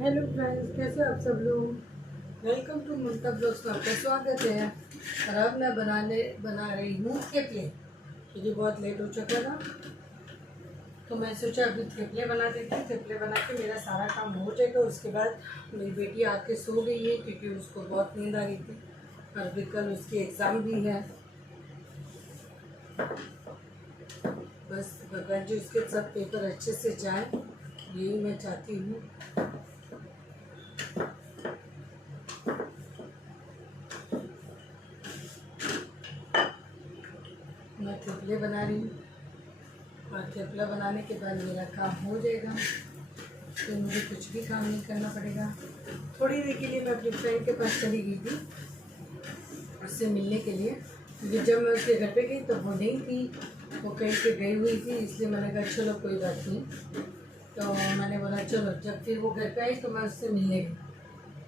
Hello friends, कैसे आप सब लोग। वेलकम टू ममता ब्लॉग्स में आपका स्वागत है। और अब मैं बना रही हूँ थेपले, क्योंकि बहुत लेट हो चुका था। तो मैं सोचा अभी थेपले बना देती हूँ। थेपले बना के मेरा सारा काम हो जाएगा। उसके बाद मेरी बेटी आके सो गई है, क्योंकि उसको बहुत नींद आ रही थी और अभी कल उसकी एग्ज़ाम भी है। बस भगवान जी उसके सब पेपर अच्छे से जाए, यही मैं चाहती हूँ। मैं थेपले बना रही हूँ और थेपला बनाने के बाद मेरा काम हो जाएगा, तो मुझे कुछ भी काम नहीं करना पड़ेगा। थोड़ी देर के लिए मैं अपनी फ्रेंड के पास चली गई थी उससे मिलने के लिए, क्योंकि जब मैं उसके घर पे गई तो वो नहीं थी, वो कहीं पे गई हुई थी। इसलिए मैंने कहा चलो कोई बात नहीं। तो मैंने बोला चलो, जब फिर वो घर पे आई तो मैं उससे मिलने गई।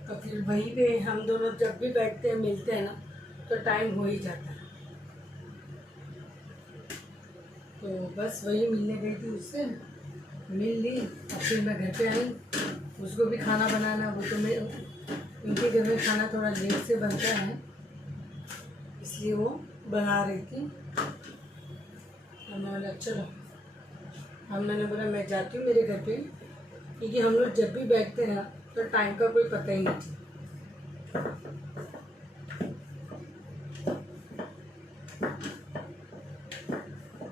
तो फिर वहीं पे हम दोनों जब भी बैठते हैं मिलते हैं ना, तो टाइम हो ही जाता है। तो बस वही मिलने गई थी उससे, मिल ली और फिर मैं घर पे आई। उसको भी खाना बनाना, वो तो मैं उनके घर में खाना थोड़ा लेट से बनता है, इसलिए वो बना रही थी। और मैं बोला चलो, मैंने बोला मैं जाती हूँ मेरे घर पे, क्योंकि हम लोग जब भी बैठते हैं ना तो टाइम का कोई पता ही नहीं चलता।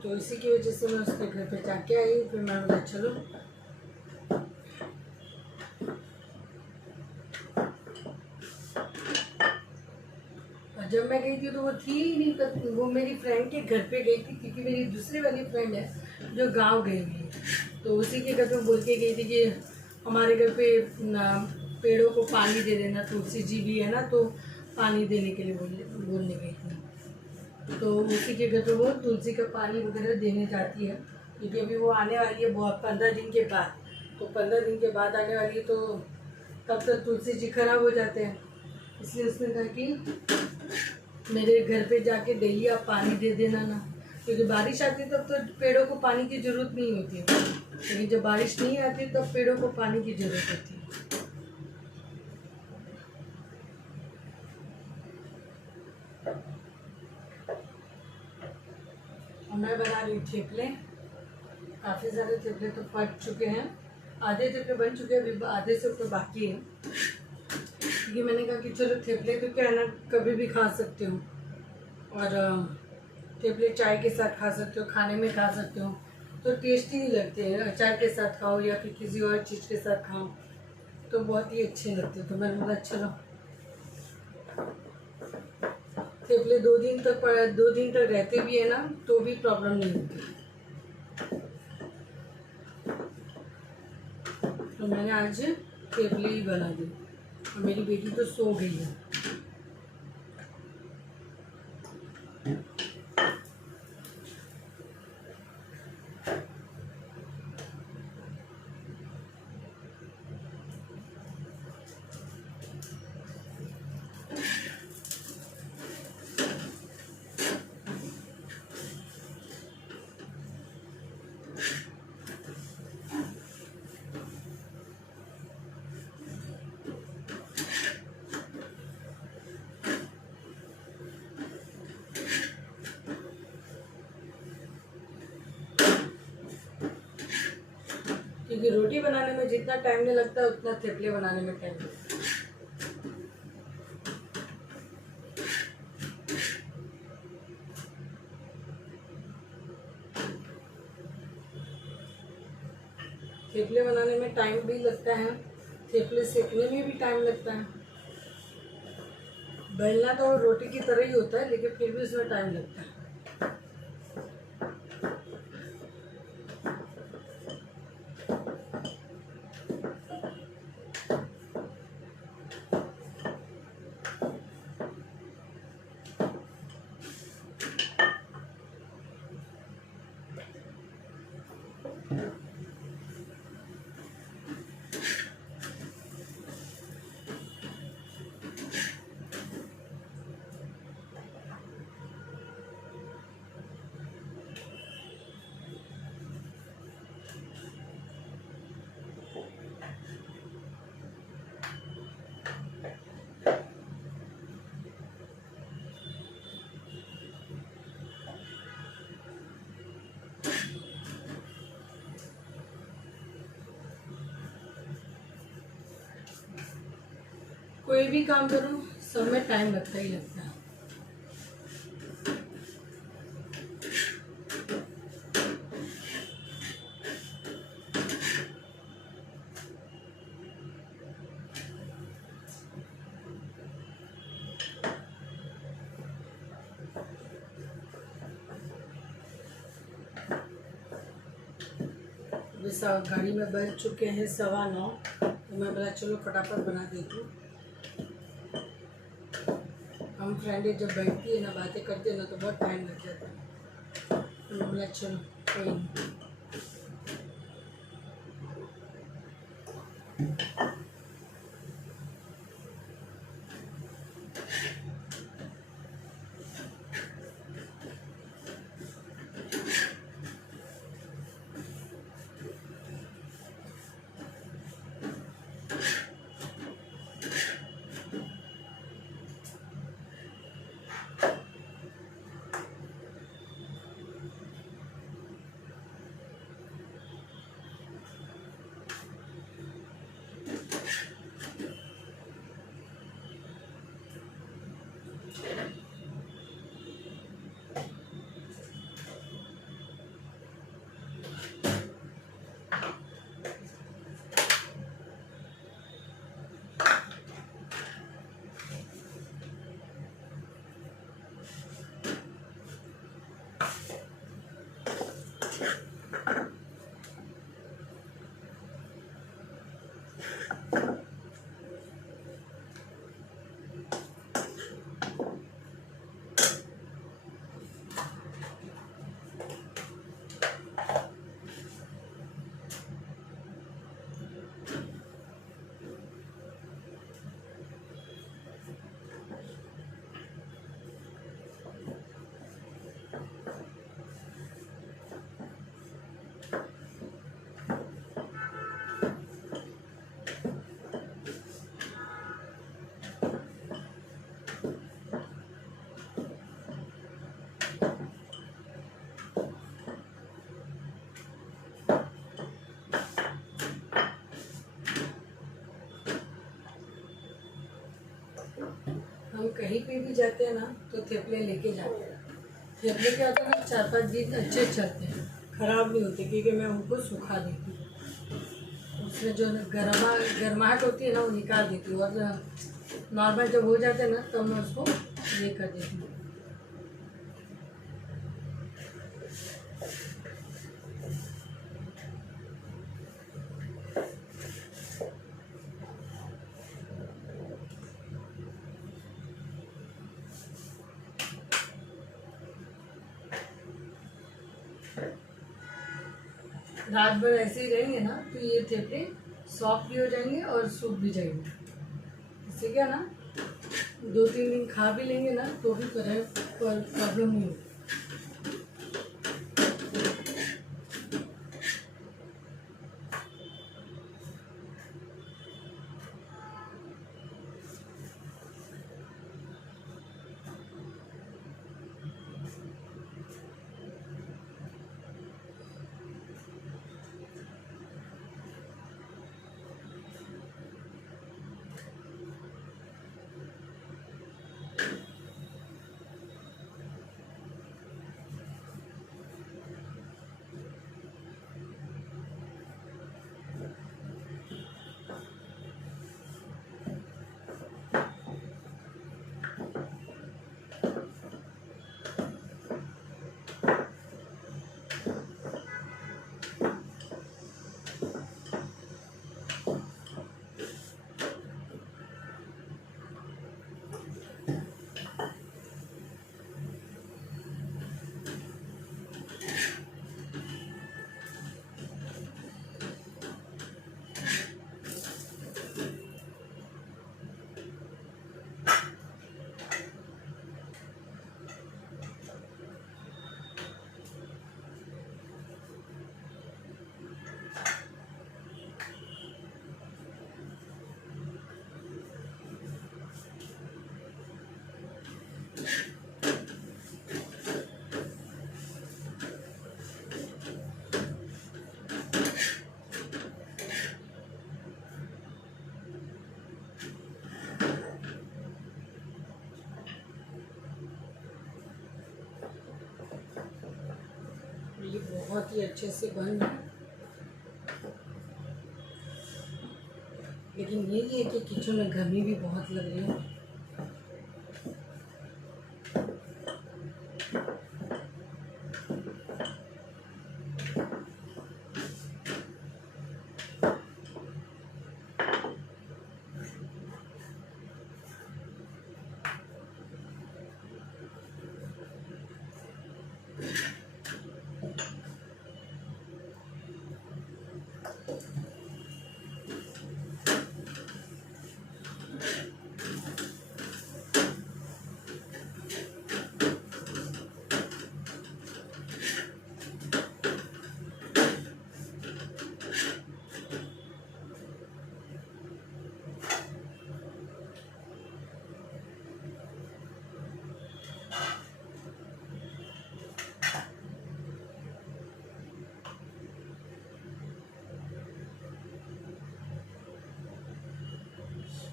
तो इसी की वजह से मैं उसके घर पे जाके आई। फिर मैं बोला चलो, जब मैं गई थी तो वो थी ही नहीं, पर वो मेरी फ्रेंड के घर पे गई थी, क्योंकि मेरी दूसरी वाली फ्रेंड है जो गांव गई हुई है। तो उसी के घर पे बोल के गई थी कि हमारे घर पे पेड़ों को पानी दे देना, तुलसी जी भी है ना, तो पानी देने के लिए बोलने गई थी। तो उसी के घर पे वो तुलसी का पानी वगैरह देने जाती है, क्योंकि अभी वो आने वाली है बहुत 15 दिन के बाद। तो 15 दिन के बाद आने वाली है, तो तब तक तुलसी जी खराब हो जाते हैं। इसलिए उसने कहा कि मेरे घर पे जाके डेली आप पानी दे देना ना, क्योंकि बारिश आती है तब तो पेड़ों को पानी की ज़रूरत नहीं होती है, लेकिन जब बारिश नहीं आती तब पेड़ों को पानी की ज़रूरत होती है। और मैं बना रही हूँ थेपले। काफ़ी सारे थेपले तो पक चुके हैं, आधे थेपले बन चुके हैं, अभी आधे से ऊपर बाकी है। क्योंकि मैंने कहा कि चलो थेपले तो क्या है ना, कभी भी खा सकते हो। और थेपले चाय के साथ खा सकते हो, खाने में खा सकते हो, तो टेस्टी लगते हैं। अचार के साथ खाओ या फिर किसी और चीज़ के साथ खाओ तो बहुत ही अच्छे लगते हैं। तो मैंने बोला चलो, थेपले 2 दिन तक रहते भी है ना, तो भी प्रॉब्लम नहीं होती। तो मैंने आज थेपले ही बना दी और मेरी बेटी तो सो गई है। क्योंकि रोटी बनाने में जितना टाइम नहीं लगता उतना थेपले बनाने में टाइम लगता है। थेपले बनाने में टाइम भी लगता है, थेपले सेकने में भी टाइम लगता है। बेलना तो रोटी की तरह ही होता है, लेकिन फिर भी उसमें टाइम लगता है। कोई भी काम करो सब में टाइम लगता ही लगता है। गाड़ी में बज चुके हैं 9:15, तो मैं बोला चलो फटाफट बना देती हूँ। हम फ्रेंडें जब बैठती है ना, बातें करते हैं ना, तो बहुत टाइम लग जाता है। तो मैं बोला चलो कोई नहीं। हम कहीं पे भी जाते हैं ना तो थेपले लेके जाते हैं। थेपले क्या होता है ना, 4-5 दिन अच्छे चलते हैं, ख़राब नहीं होते, क्योंकि मैं उनको सुखा देती हूँ। उसमें जो गर्माहट होती है ना वो निकाल देती हूँ, और नॉर्मल जब हो जाते हैं ना तो मैं उसको ये कर देती हूँ। रात भर ऐसे ही रहेंगे ना तो ये थेपले सॉफ्ट भी हो जाएंगे और सूख भी जाएंगे। इससे क्या ना 2-3 दिन खा भी लेंगे ना तो भी प्रॉब्लम नहीं होगी। बहुत ही अच्छे से बन रहा है। लेकिन यही है कि किचन में गर्मी भी बहुत लग रही है।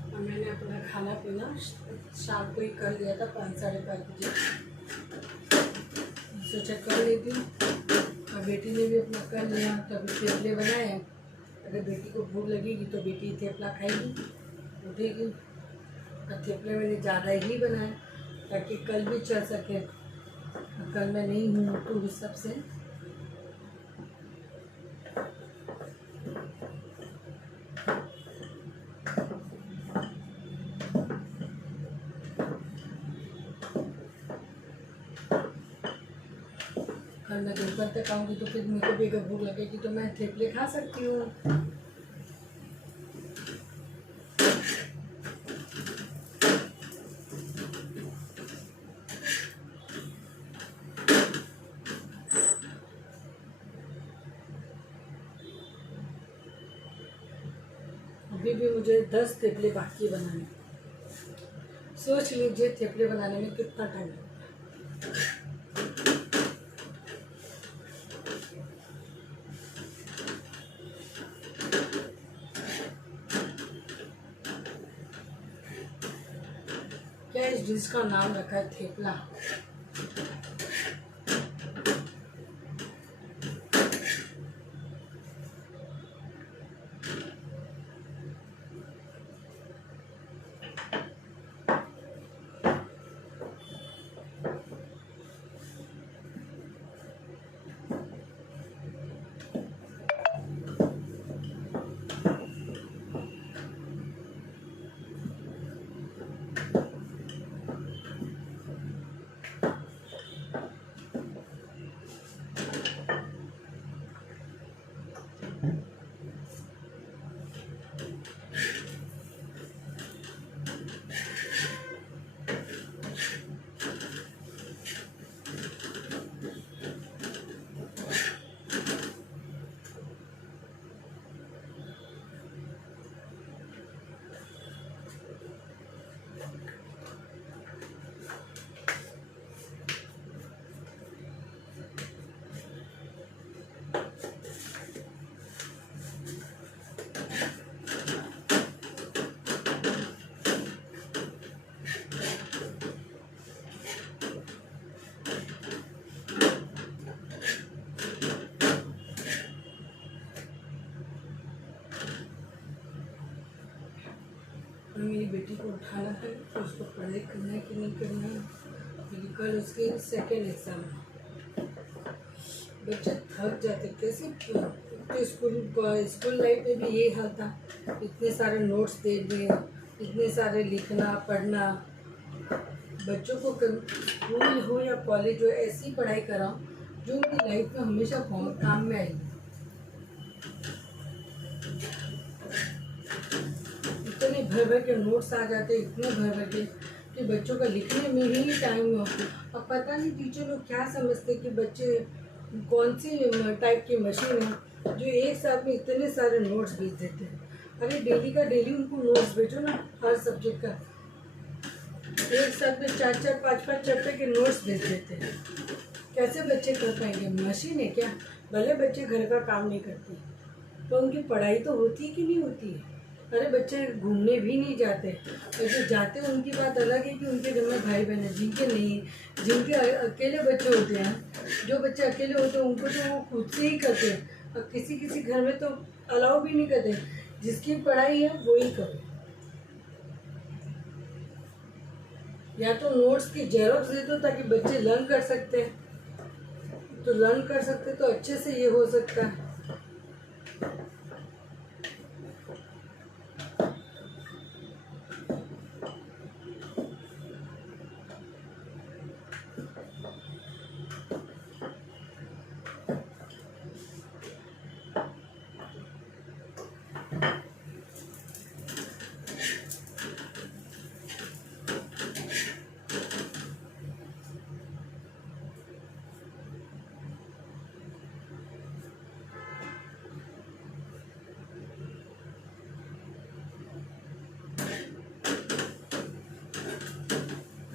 और मैंने अपना खाना पीना शाम को ही कर लिया था, 5-5:30 बजे सोचा कर लेती हूँ। और बेटी ने भी अपना कर लिया, तो अभी थेपले बनाए। अगर बेटी को भूख लगेगी तो बेटी थेपला खाएगी, उठेगी। और थेपले मैंने ज़्यादा ही बनाए ताकि कल भी चल सके। कल मैं नहीं हूँ तो इस सब से कल मैं दोपहर तक आऊँगी तो फिर मुझे भी अगर भूख लगेगी तो मैं थेपले खा सकती हूँ। अभी भी मुझे 10 थेपले बाकी बनाने। सोच लीजिए थेपले बनाने में कितना टाइम लगता है। क्या इस डिश का नाम रखा है थेपला। मेरी बेटी को उठाना है तो उसको पढ़ाई करना है कि नहीं करना है, क्योंकि कल उसके सेकेंड एग्ज़ाम है। बच्चे थक जाते कैसे। तो स्कूल लाइफ में भी यही हाल था, इतने सारे नोट्स दे दिए, इतने सारे लिखना पढ़ना। बच्चों को स्कूल हो या कॉलेज हो ऐसी पढ़ाई कराओ जो उनकी लाइफ में हमेशा काम में आएगी। इतने भर के नोट्स आ जाते, इतने भर के कि बच्चों का लिखने में ही टाइम हो। अब पता नहीं टीचर लोग क्या समझते कि बच्चे कौन सी टाइप की मशीन है जो एक साथ में इतने सारे नोट्स भेज देते हैं। अरे डेली का डेली उनको नोट्स भेजो ना, हर सब्जेक्ट का एक साथ में 4-4, 5-5 चैप्टर के नोट्स भेज देते हैं। कैसे बच्चे कर पाएंगे। मशीन है क्या। भले बच्चे घर का काम नहीं करते तो उनकी पढ़ाई तो होती है कि नहीं होती है। अरे बच्चे घूमने भी नहीं जाते, और जो जाते हैं उनकी बात अलग है कि उनके घर में भाई बहन है, जिनके नहीं है, जिनके अकेले बच्चे होते हैं, जो बच्चे अकेले होते हैं उनको तो वो खुद से ही करते हैं, और किसी किसी घर में तो अलाउ भी नहीं करते, जिसकी पढ़ाई है वो ही करो। या तो नोट्स की जेरोक्स दे दो ताकि बच्चे लर्न कर सकते हैं, तो लर्न कर सकते तो अच्छे से ये हो सकता है।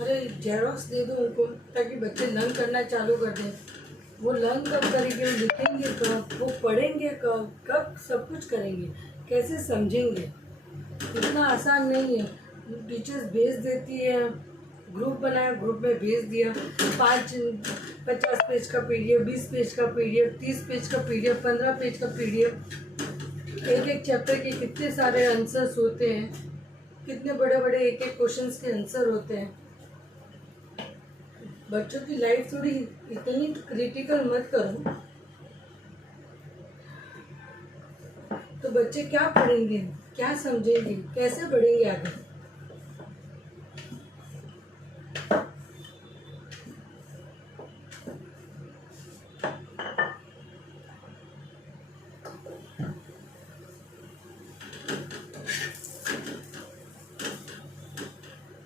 अरे जेरोक्स दे दो उनको ताकि बच्चे लर्न करना चालू कर दें। वो लर्न कब करेंगे, वो लिखेंगे कब, वो पढ़ेंगे कब, कब सब कुछ करेंगे, कैसे समझेंगे? इतना आसान नहीं है। टीचर्स भेज देती है, ग्रुप बनाया, ग्रुप में भेज दिया, 50 पेज का पीडीएफ, 20 पेज का पीडीएफ, 30 पेज का पीडीएफ, 15 पेज का पीडीएफ, एक एक चैप्टर के कितने सारे आंसर्स होते हैं, कितने बड़े बड़े एक एक क्वेश्चंस के आंसर होते हैं। बच्चों की लाइफ थोड़ी इतनी क्रिटिकल मत करो। तो बच्चे क्या पढ़ेंगे, क्या समझेंगे, कैसे बढ़ेंगे आगे?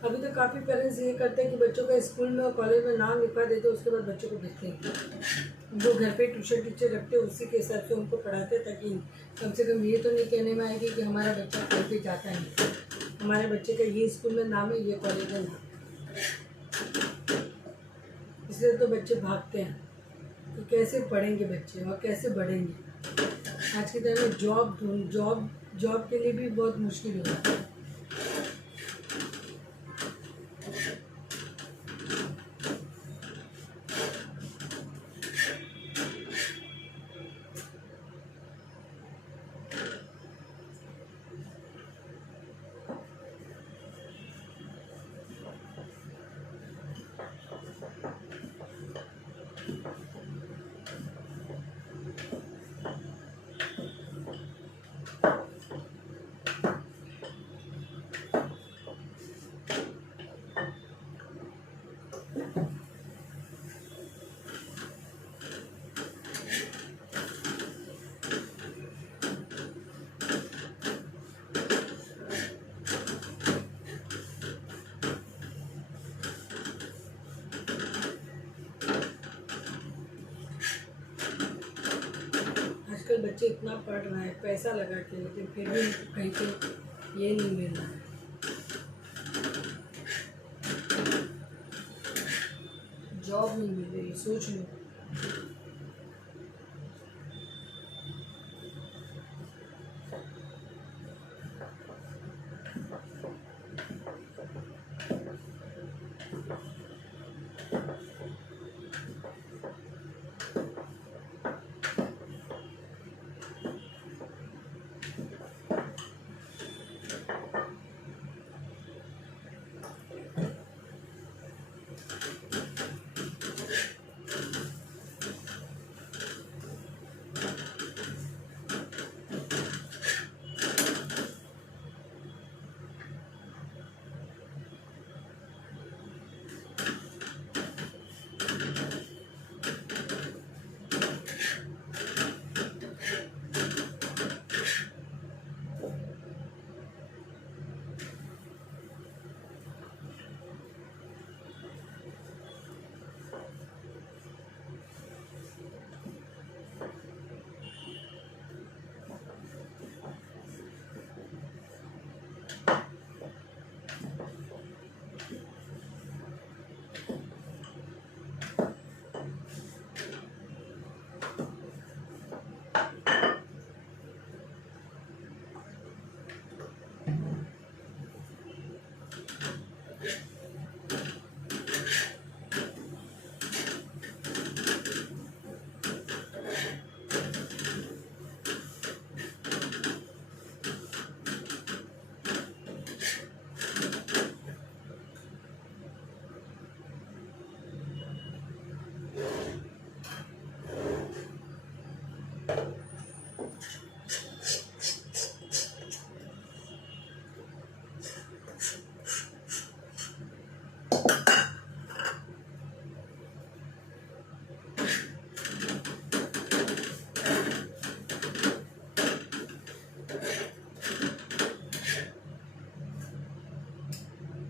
अभी तो काफ़ी पेरेंट्स ये करते हैं कि बच्चों का स्कूल में और कॉलेज में नाम लिखवा देते हैं, उसके बाद बच्चों को भेजते हैं। जो घर पे ट्यूशन टीचर रखते हैं उसी के हिसाब से उनको पढ़ाते हैं, ताकि कम से कम ये तो नहीं कहने में आएगी कि हमारा बच्चा कहीं पे जाता है, हमारे बच्चे का ये स्कूल में नाम है, ये कॉलेज में नाम। इसलिए तो बच्चे भागते हैं कि कैसे पढ़ेंगे बच्चे और कैसे बढ़ेंगे। आज के टाइम में जॉब के लिए भी बहुत मुश्किल हो रहा है। आजकल बच्चे इतना पढ़ रहे हैं पैसा लगा के, लेकिन फिर भी कहीं पे ये नहीं मिल रहा है। जॉब नहीं मिल रही, सोच लो।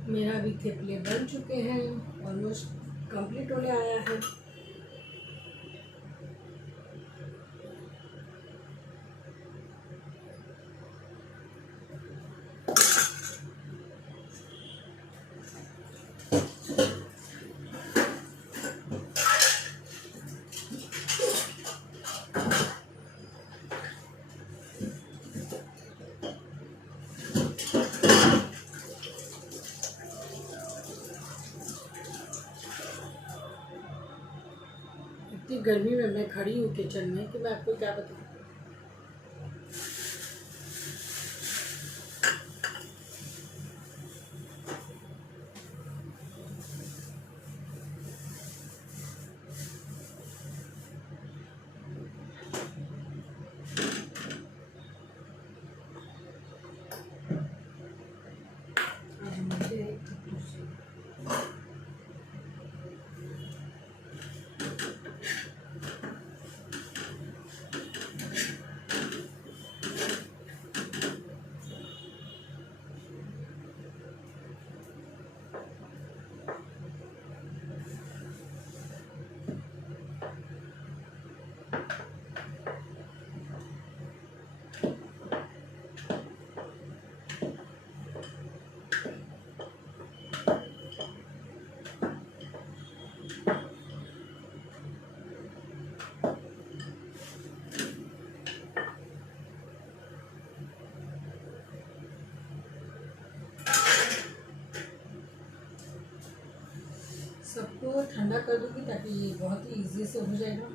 मेरा भी थेपले बन चुके हैं, ऑलमोस्ट कंप्लीट होने आया है। इतनी गर्मी में मैं खड़ी हूँ किचन में कि मैं आपको क्या बताऊँ। आज मुझे सबको ठंडा कर दूँगी ताकि ये बहुत ही ईजी से हो जाएगा।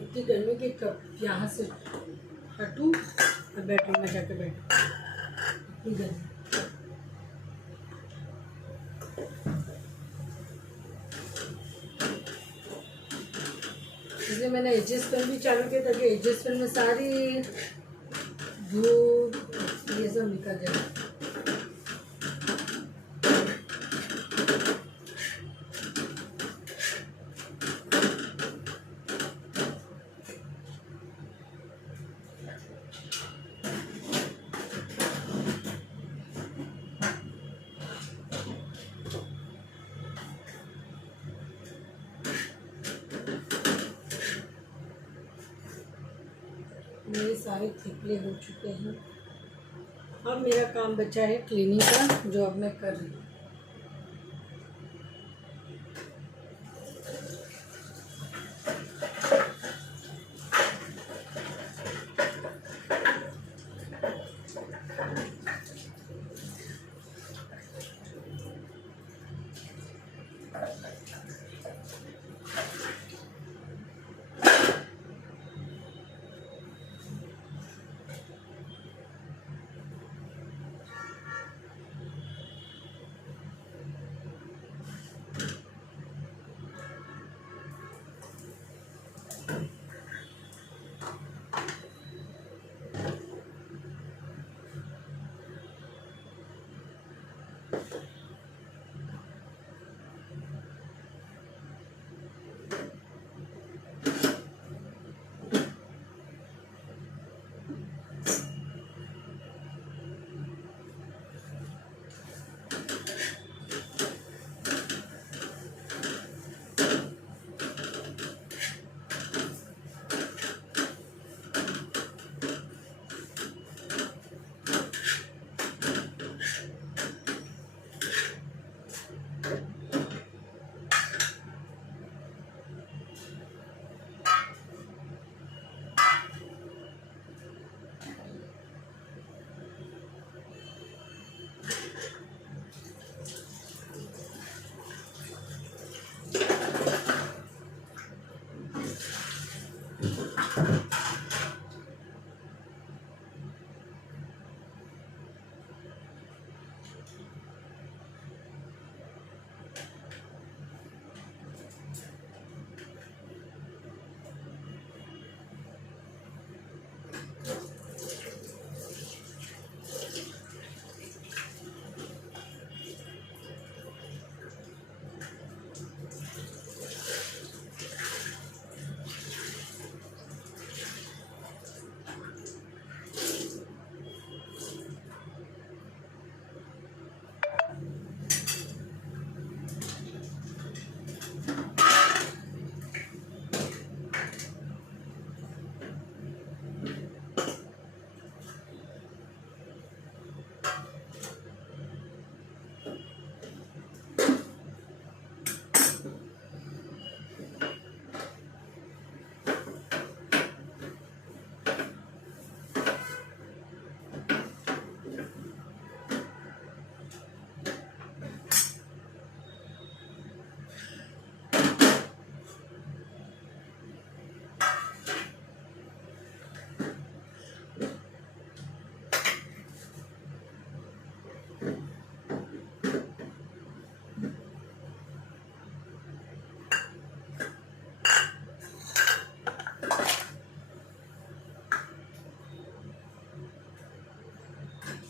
इतनी गर्मी के कब यहाँ से हटूँ और बेडरूम में जाकर बैठूँ, इतनी गर्मी। इसलिए मैंने एडजस्ट फैन भी चालू किया ताकि एडजस्ट फैन में सारी धूप ये सब निकल जाए। मेरे सारे थेपले हो चुके हैं। अब मेरा काम बचा है क्लीनिंग का, जो अब मैं कर रही हूँ।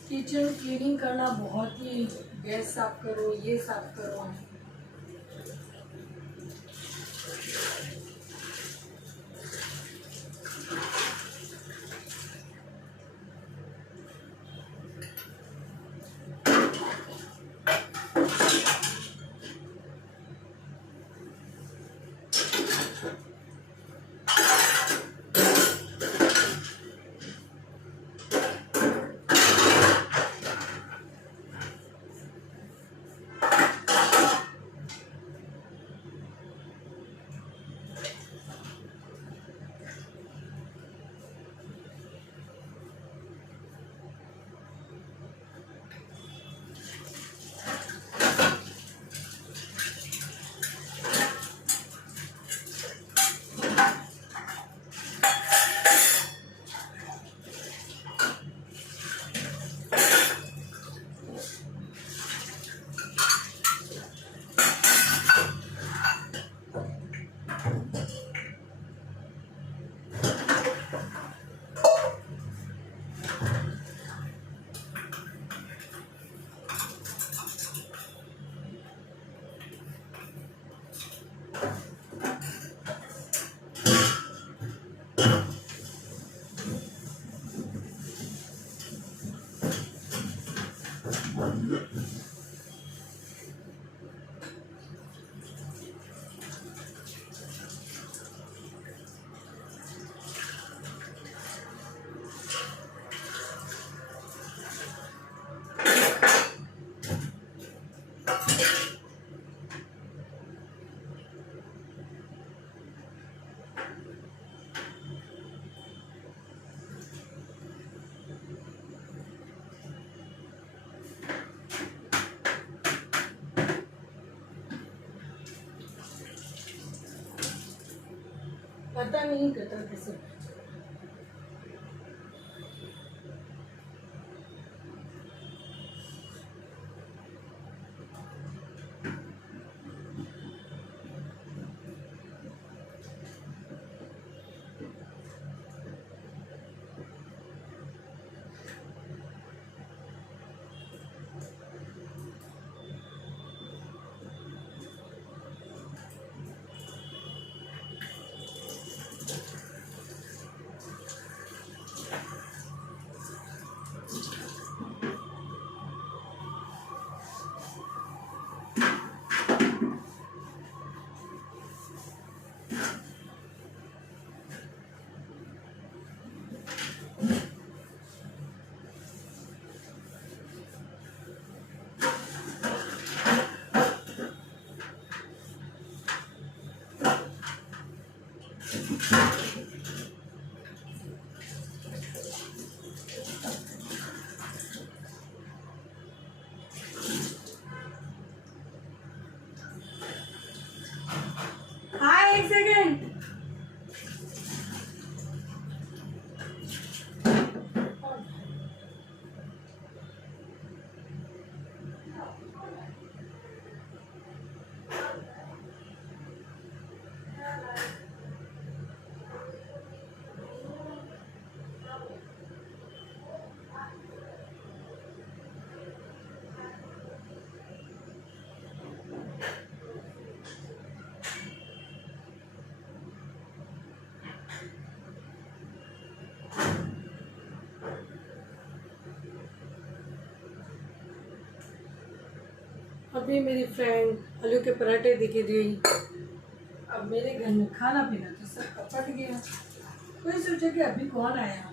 किचन क्लीनिंग करना बहुत ही, गैस साफ करो, ये साफ करो। पता नहीं कतर कैसे। हाँ, एक सेकेंड। अभी मेरी फ्रेंड आलू के पराठे दिखे गई। अब मेरे घर में खाना पीना तो सब कपट गया। कोई सोचा कि अभी कौन आया।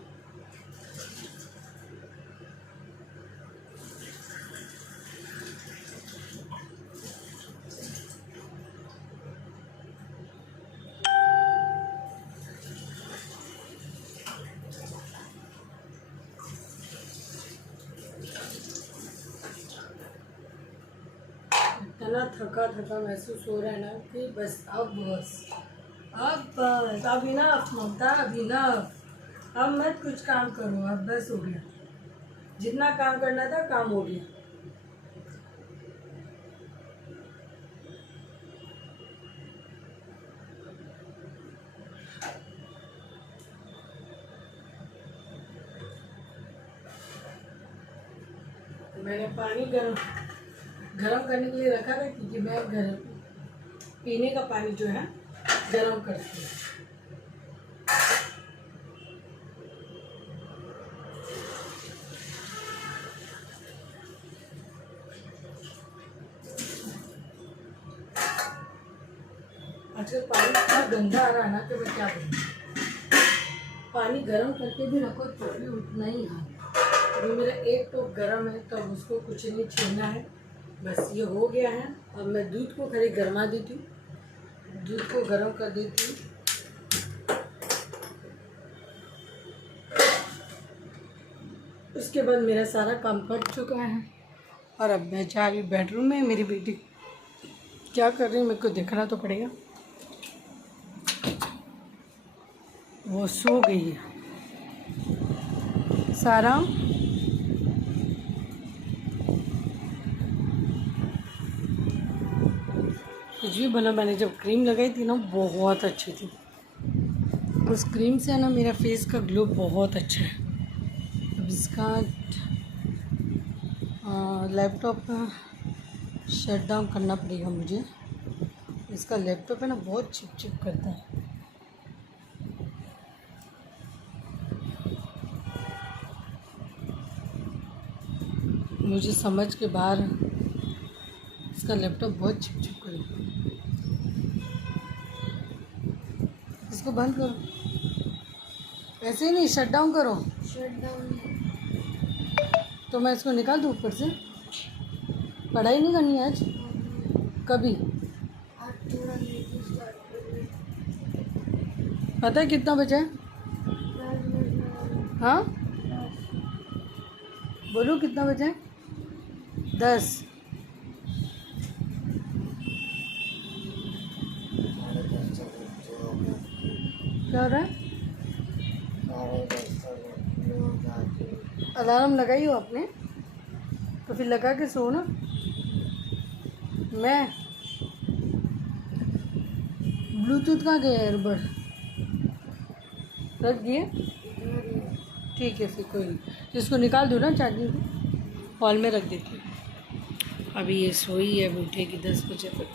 इतना थका थका महसूस हो रहा है ना कि अब इनफ ममता, अब इनफ। अब मत कुछ काम करो, अब बस हो गया। जितना काम करना था काम हो गया। मैंने पानी गरम करने के लिए रखा था, क्योंकि मैं पीने का पानी जो है गरम करती हूँ। आजकल पानी इतना गंदा आ रहा है ना कि मैं क्या करूँ। पानी गर्म करके भी रखो तो भी उतना ही हाल। अभी मेरा एक टोप गर्म है, तो उसको कुछ नहीं छीनना है, बस ये हो गया है। अब मैं दूध को खड़े गरमा देती हूँ, दूध को गर्म कर देती हूँ। उसके बाद मेरा सारा काम कट चुका है और अब मैं जा रही बेडरूम में। मेरी बेटी क्या कर रही है मेरे को देखना तो पड़ेगा। वो सो गई है। सारा कुछ भी बोला, मैंने जब क्रीम लगाई थी ना बहुत अच्छी थी। उस क्रीम से ना मेरा फेस का ग्लो बहुत अच्छा है। अब इसका लैपटॉप शट डाउन करना पड़ेगा मुझे। इसका लैपटॉप है ना बहुत चिप चिप करता है। मुझे समझ के बाहर इसका लैपटॉप बहुत चिप चिप करेगा। इसको बंद करो, ऐसे ही नहीं शट डाउन करो। शट डाउन तो मैं इसको निकाल दूँ ऊपर से। पढ़ाई नहीं करनी आज? कभी? पता है कितना बचा है? हाँ बोलो कितना बचा है? 10। क्या हो रहा है? अलार्म लगाई हो आपने? तो फिर लगा के सो ना। मैं ब्लूटूथ कहाँ गया? एयरबड रख दिए? ठीक है फिर कोई नहीं, इसको निकाल दो ना चार्जिंग को, हॉल में रख देती हूँ। अभी ये सोई है, अब उठेगी 10 बजे तक।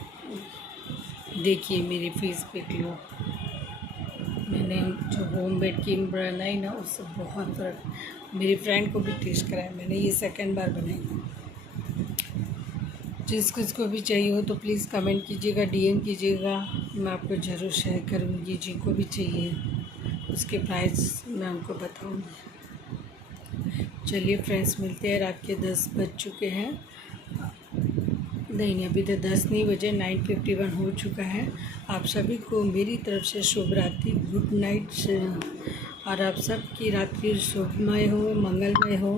देखिए मेरे फेस पे ग्लो। मैंने जो होम मेड क्रीम बनाई ना उससे बहुत फ़र्क। मेरी फ्रेंड को भी टेस्ट कराया मैंने, ये सेकंड बार बनाई। जिसको भी चाहिए हो तो प्लीज़ कमेंट कीजिएगा, डीएम कीजिएगा, मैं आपको ज़रूर शेयर करूँगी। जिनको भी चाहिए उसके प्राइस मैं उनको बताऊँगी। चलिए फ्रेंड्स, मिलते हैं। रात के 10 बज चुके हैं। नहीं अभी तो 10 नहीं बजे, 9:51 हो चुका है। आप सभी को मेरी तरफ से शुभ रात्रि, गुड नाइट। और आप सब की रात्रि शुभमय हो, मंगलमय हो,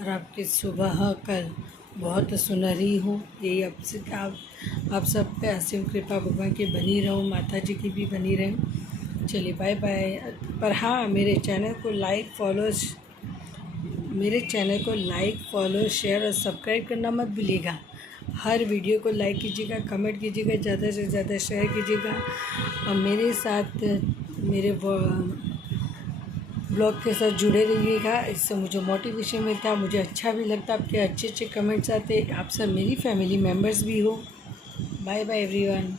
और आपकी सुबह कल बहुत सुनहरी हो। यही आप सब पे असीम कृपा भगवान की बनी रहो, माता जी की भी बनी रहे। चलिए बाय बाय। पर हाँ, मेरे चैनल को लाइक फॉलो शेयर और सब्सक्राइब करना मत भूलिएगा। हर वीडियो को लाइक कीजिएगा, कमेंट कीजिएगा, ज़्यादा से ज़्यादा शेयर कीजिएगा। और मेरे साथ मेरे ब्लॉग के साथ जुड़े रहिएगा। इससे मुझे मोटिवेशन मिलता है, मुझे अच्छा भी लगता है। आपके अच्छे अच्छे कमेंट्स आते, आप सब मेरी फैमिली मेम्बर्स भी हो। Bye bye everyone.